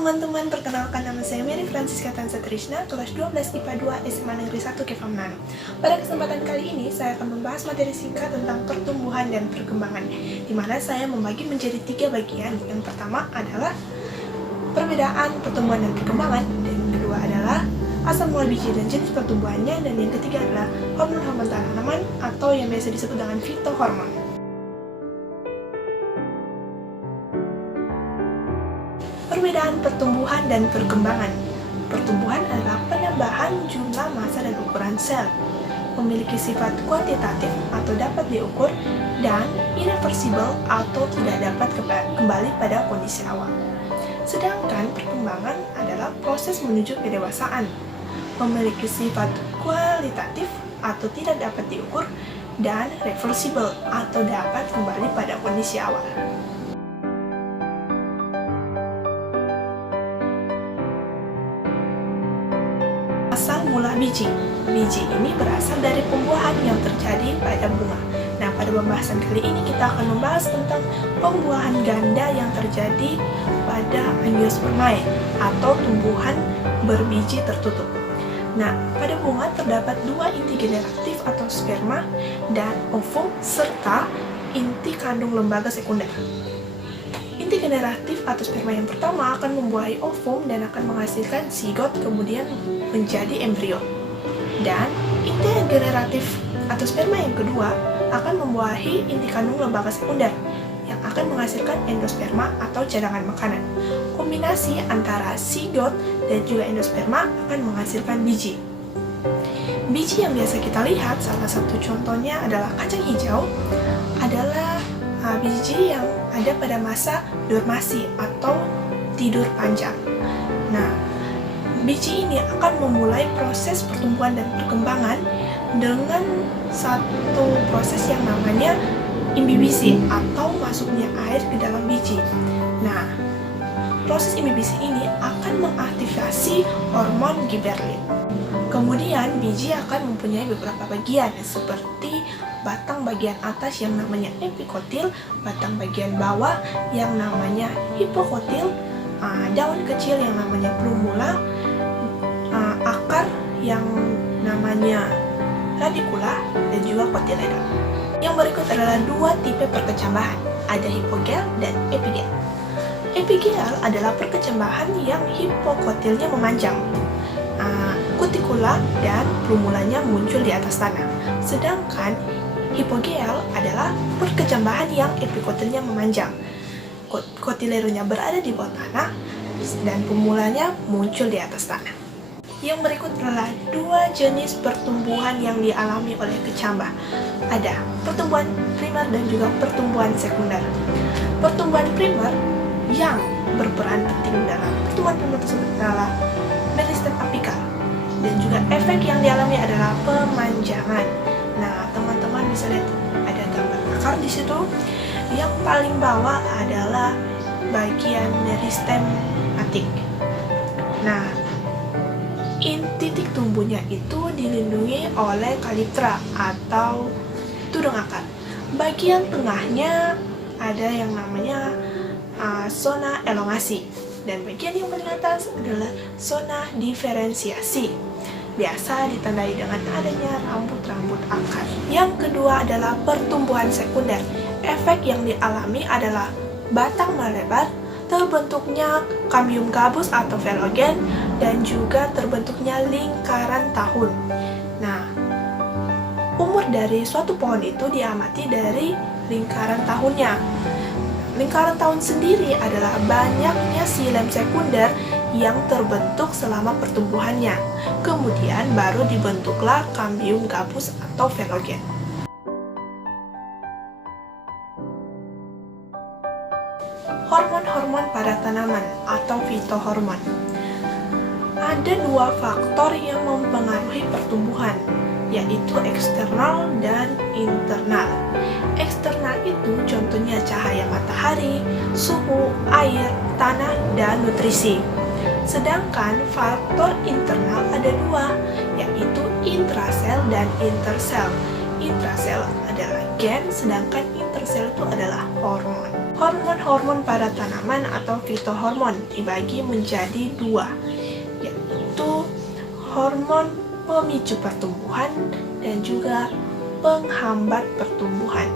teman-teman, perkenalkan nama saya Mary Francisca Tansa Trishna, kelas 12 IPA 2 SMA Negeri 1 Kefamnano. Pada kesempatan kali ini, saya akan membahas materi singkat tentang pertumbuhan dan perkembangan, di mana saya membagi menjadi 3 bagian. Yang pertama adalah perbedaan pertumbuhan dan perkembangan, dan yang kedua adalah asal mula biji dan jenis pertumbuhannya, dan yang ketiga adalah hormon-hormon tanaman atau yang biasa disebut dengan fitohormon. Perbedaan pertumbuhan dan perkembangan. Pertumbuhan adalah penambahan jumlah massa dan ukuran sel, memiliki sifat kuantitatif atau dapat diukur, dan irreversible atau tidak dapat kembali pada kondisi awal. Sedangkan perkembangan adalah proses menuju kedewasaan, memiliki sifat kualitatif atau tidak dapat diukur, dan reversible atau dapat kembali pada kondisi awal. Asal mula biji. Biji ini berasal dari pembuahan yang terjadi pada bunga. Nah, pada pembahasan kali ini kita akan membahas tentang pembuahan ganda yang terjadi pada Angiospermae atau tumbuhan berbiji tertutup. Nah, pada bunga terdapat 2 inti generatif atau sperma dan ovum serta inti kandung lembaga sekunder. Inti generatif atau sperma yang pertama akan membuahi ovum dan akan menghasilkan zigot kemudian menjadi embrio. Dan inti generatif atau sperma yang kedua akan membuahi inti kandung lembaga sekunder yang akan menghasilkan endosperma atau cadangan makanan. Kombinasi antara zigot dan juga endosperma akan menghasilkan biji. Biji yang biasa kita lihat, salah satu contohnya adalah kacang hijau, adalah biji yang ada pada masa dormasi atau tidur panjang. Nah, biji ini akan memulai proses pertumbuhan dan perkembangan dengan satu proses yang namanya imbibisi atau masuknya air ke dalam biji. Nah, proses imbibisi ini akan mengaktifasi hormon Gibberellin. Kemudian biji akan mempunyai beberapa bagian seperti batang bagian atas yang namanya epikotil, batang bagian bawah yang namanya hipokotil, daun kecil yang namanya plumula, akar yang namanya radicula, dan juga kotiledon. Yang berikut adalah 2 tipe perkecambahan, ada hipogel dan epigel. Epigel adalah perkecambahan yang hipokotilnya memanjang, kutikula dan plumulanya muncul di atas tanah. Sedangkan hipogel adalah perkecambahan yang epikotilnya memanjang, kotiledonnya berada di bawah tanah dan plumulanya muncul di atas tanah. Yang berikut adalah 2 jenis pertumbuhan yang dialami oleh kecambah. Ada pertumbuhan primer dan juga pertumbuhan sekunder. Pertumbuhan primer yang berperan penting dalam pertumbuhan primer tersebut adalah meristem apikal, dan juga efek yang dialami adalah pemanjangan. Nah, teman-teman bisa lihat ada gambar akar di situ. Yang paling bawah adalah bagian meristem atik. Nah, titik tumbuhnya itu dilindungi oleh kaliptra atau tudung akar. Bagian tengahnya ada yang namanya zona elongasi, dan bagian yang paling atas adalah zona diferensiasi, biasa ditandai dengan adanya rambut-rambut akar. Yang kedua adalah pertumbuhan sekunder. Efek yang dialami adalah batang melebar, terbentuknya cambium gabus atau velogen, dan juga terbentuknya lingkaran tahun. Nah, umur dari suatu pohon itu diamati dari lingkaran tahunnya. Lingkaran tahun sendiri adalah banyaknya xilem sekunder yang terbentuk selama pertumbuhannya. Kemudian baru dibentuklah cambium gabus atau velogen. Hormon-hormon pada tanaman atau fitohormon. Ada 2 faktor yang mempengaruhi pertumbuhan, yaitu eksternal dan internal. Eksternal itu contohnya cahaya matahari, suhu, air, tanah, dan nutrisi. Sedangkan faktor internal ada 2, yaitu intrasel dan intersel. Intrasel adalah gen, sedangkan intersel itu adalah hormon. Hormon-hormon pada tanaman atau fitohormon dibagi menjadi dua, yaitu hormon pemicu pertumbuhan dan juga penghambat pertumbuhan.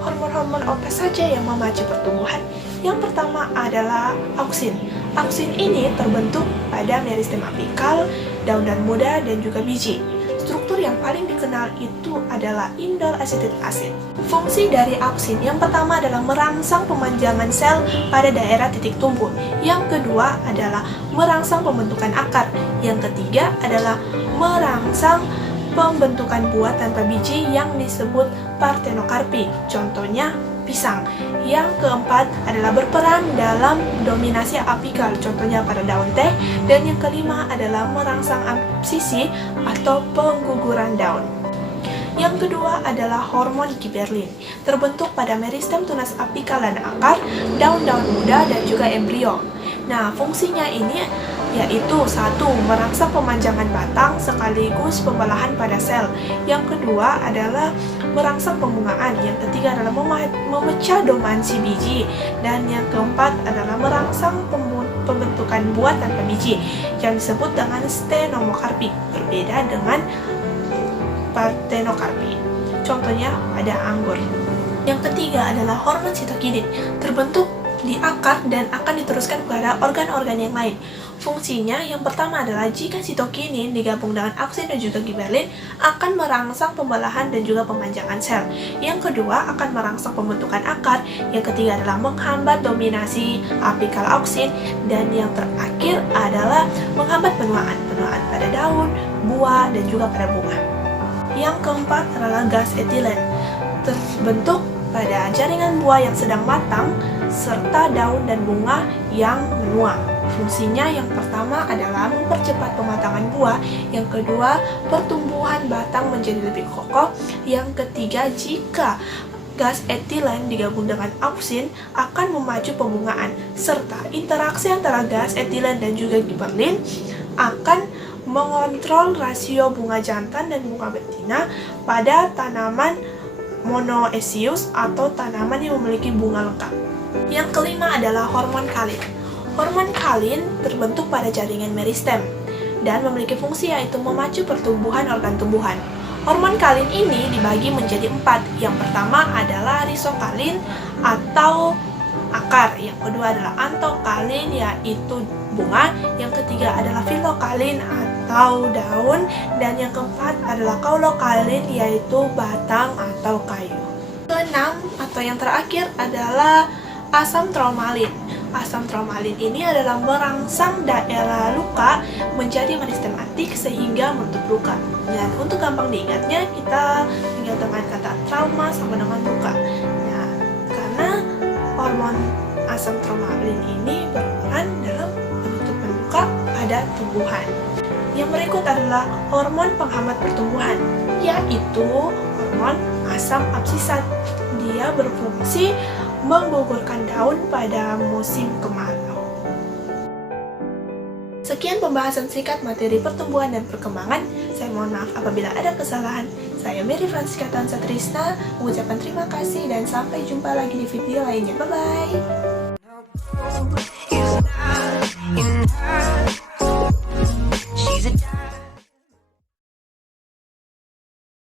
Hormon-hormon apa saja yang memacu pertumbuhan? Yang pertama adalah auksin. Auksin ini terbentuk pada meristem apikal, daun dan muda, dan juga biji. Struktur yang paling dikenal itu adalah indol asetik asid. Fungsi dari auksin yang pertama adalah merangsang pemanjangan sel pada daerah titik tumbuh. Yang kedua adalah merangsang pembentukan akar. Yang ketiga adalah merangsang pembentukan buah tanpa biji yang disebut partenokarpi. Contohnya pisang. Yang keempat adalah berperan dalam dominasi apikal, contohnya pada daun teh. Dan yang kelima adalah merangsang absisi atau pengguguran daun. Yang kedua adalah hormon giberlin, terbentuk pada meristem tunas apikal dan akar, daun-daun muda, dan juga embrio. Nah, fungsinya ini yaitu satu, merangsang pemanjangan batang sekaligus pembelahan pada sel. Yang kedua adalah merangsang pembungaan. Yang ketiga adalah memecah dominasi biji. Dan yang keempat adalah merangsang pembentukan buah tanpa biji yang disebut dengan stenomokarpi, berbeda dengan partenokarpi. Contohnya pada anggur. Yang ketiga adalah hormon sitokinin, terbentuk di akar dan akan diteruskan kepada organ-organ yang lain. Fungsinya yang pertama adalah jika sitokinin digabung dengan auksin dan juga giberlin akan merangsang pembelahan dan juga pemanjangan sel. Yang kedua akan merangsang pembentukan akar. Yang ketiga adalah menghambat dominasi apikal auksin. Dan yang terakhir adalah menghambat penuaan pada daun, buah, dan juga pada bunga. Yang keempat adalah gas etilen, terbentuk pada jaringan buah yang sedang matang serta daun dan bunga yang menua. Fungsinya yang pertama adalah mempercepat pematangan buah, yang kedua pertumbuhan batang menjadi lebih kokoh, yang ketiga jika gas etilen digabung dengan auksin akan memacu pembungaan, serta interaksi antara gas etilen dan juga giberlin akan mengontrol rasio bunga jantan dan bunga betina pada tanaman monoecious atau tanaman yang memiliki bunga lengkap. Yang kelima adalah hormon kalin. Hormon kalin terbentuk pada jaringan meristem dan memiliki fungsi yaitu memacu pertumbuhan organ tumbuhan. Hormon kalin ini dibagi menjadi 4. Yang pertama adalah risokalin atau akar, yang kedua adalah antokalin yaitu bunga, yang ketiga adalah filokalin atau daun, dan yang keempat adalah kaulokalin yaitu batang atau kayu. Keenam atau yang terakhir adalah asam traumalin. Asam traumalin ini adalah merangsang daerah luka menjadi meristematik sehingga menutup luka. Dan untuk gampang diingatnya, kita tinggal dengan kata trauma sama dengan luka. Nah, karena hormon asam traumalin ini berperan dalam penutupan luka pada tumbuhan. Yang berikut adalah hormon penghambat pertumbuhan, yaitu hormon asam absisat. Dia berfungsi menggugurkan daun pada musim kemarau. Sekian pembahasan singkat materi pertumbuhan dan perkembangan. Saya mohon maaf apabila ada kesalahan. Saya Mary Francisca Tansa Trisna mengucapkan terima kasih dan sampai jumpa lagi di video lainnya. Bye-bye.